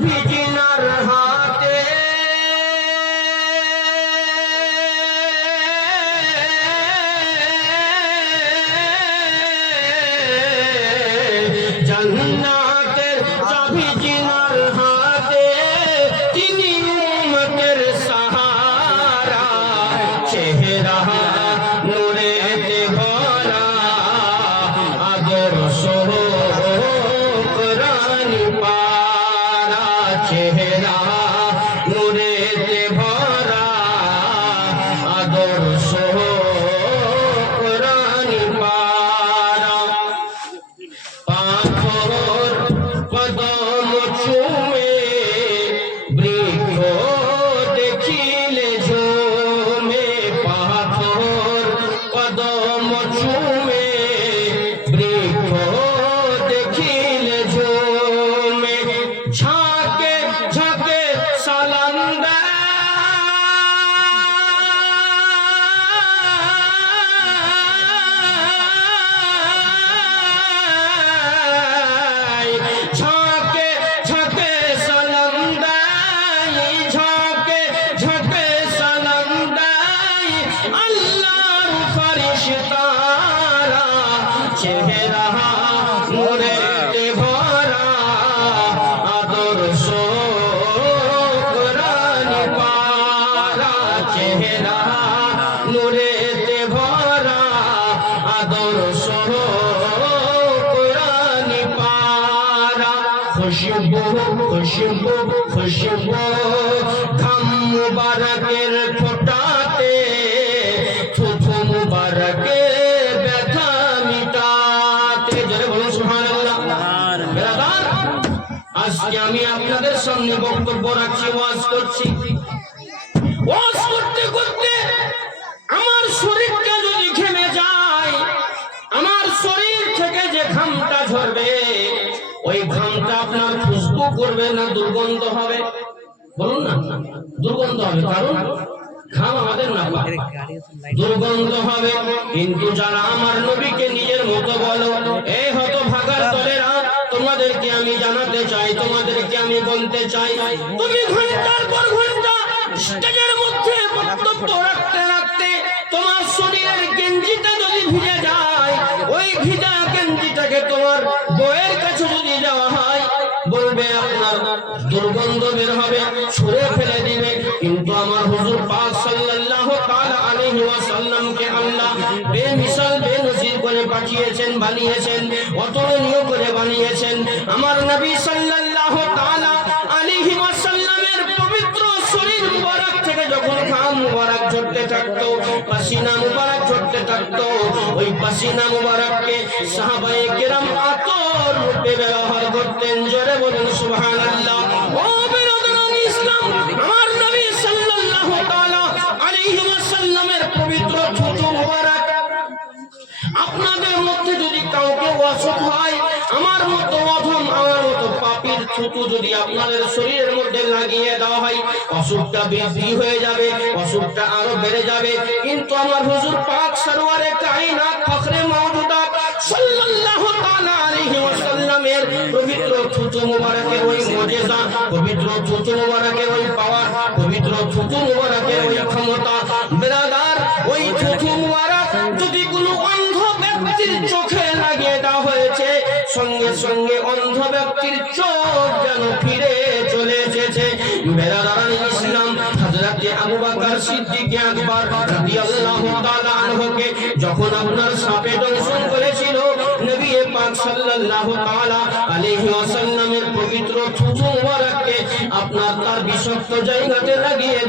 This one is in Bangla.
ভিজিনার হাতে জান্নাতের চাবি জিনার হাতে তিনি উম্মতের সাহারা চেহারা নূরেতে ভরা আদর্শ কোরআন পারা চেহারা নূরেতে ভরা আদর্শ কোরআন পারা পাথর কদম চুমে বৃক্ষ দেখিলে ঝুমে পাথর কদম চুমে বৃক্ষ দেখিলে ঝুমে ঝাঁকে ঝাঁকে সালাম ঝাঁকে ঝাঁকে সালাম দেয় ঝাঁকে ঝাঁকে সালাম দেয় আল্লাহর ফেরেশতারা চেহারা নূরেতে ভরা আদর্শ কোরআন পারা চেহারা নূরেতে ভরা আদর্শ কোরআন পারা খুশবু খুশবু খুশবু ঘাম মুবারকের ফোঁটাতে থুথু মুবারকে ব্যথা মিটাতে জোরে বলুন সুবহানাল্লাহ। বেরাদার, আজকে আমি আপনাদের সামনে বক্তব্য রাখছি, ওয়াজ করছি। ওয়াজ করতে করতে আমার শরীরটা যদি ঘেমে যায়, আমার শরীর থেকে যে ঘামটা ঝরবে ওই ঘামটা আপনার খুশবু করবে না দুর্গন্ধ হবে? বলুন না, দুর্গন্ধ হবে। কারণ ঘাম আমাদের না দুর্গন্ধ হবে। কিন্তু যারা আমার নবীকে নিজের মতো বলো, এই হতভাগার দলেরা, তোমাদেরকে আমি জানাতে চাই, তোমাদেরকে আমি বলতে চাই, তুমি ঘন্টার পর ঘন্টা স্টেজের মধ্যে বক্তব্য রাখতে রাখতে তোমার শরীরের গেঞ্জিটা যদি ভিজে যায়, ওই ভিজা গেঞ্জিটাকে তোমার বউয়ের কাছে যদি যাওয়া হয়, বলবে আপনার দুর্গন্ধ বের হবে, ছুঁড়ে ফেলে দিবে। কিন্তু আমার হুজুর পাক সাল্লাল্লাহু তাআলা আলাইহি ওয়াসাল্লামকে আল্লাহ বেমিসাল বেনজির করে পাঠিয়েছেন, বানিয়েছেন, অতুলনীয় করে বানিয়েছেন। আমার নবী সাল্লাল্লাহু তাআলা আলাইহি ওয়াসাল্লামের পবিত্র শরীর মুবারক থেকে যখন ঘাম মুবারক ঝরতে থাকতো, পাসিনা মুবারক ঝরতে থাকতো, ওই পাসিনা মুবারককে সাহাবায়ে কেরাম আতর রূপে ব্যবহার করতেন। জোরে বলুন সুবহানাল্লাহ। ও বিরাদরান ইসলাম, আমার নবী সাল্লাল্লাহু তাআলা আলাইহি ওয়াসাল্লামের পবিত্র থুতু মুবারক, আপনাদের মধ্যে যদি কাউকে অসুখ হয়, আমার মতো অধম, আমার মতো পাপীর থুতু যদি আপনাদের শরীরের মধ্যে লাগিয়ে দেওয়া হয়, অসুখটা বৃদ্ধি হয়ে যাবে, অসুখটা আরো বেড়ে যাবে। কিন্তু আমার হুজুর পাক সরওয়ারে কায়নাত ফখরে মাওজুদাত সাল্লাল্লাহু তাআলা আলাইহি ওয়াসাল্লামের পবিত্র থুতু মুবারকের ওই মুজিজা, পবিত্র থুতু মুবারকের ওই পাওয়ার, পবিত্র থুতু মুবারকের ওই ক্ষমতা, বিরাদার, ওই থুতু মুবারক যদি কোনো অন্ধ ব্যক্তির চোখে লাগিয়ে দেওয়া হয়েছে, সঙ্গে সঙ্গে অন্ধ ব্যক্তির চোখ যেন ফিরে চলে এসেছে। বেরাদারান ইসলাম, হযরতে আবু বকর সিদ্দিক আকবর রাদিয়াল্লাহু তাআলা আনহুকে যখন আপনার সাপে দংশন করেছিল, নবী পাক সাল্লাল্লাহু তাআলা আলাইহি ওয়াসাল্লামের পবিত্র থুতু মুবারককে আপনার তার বিষাক্ত জায়গাতে লাগিয়ে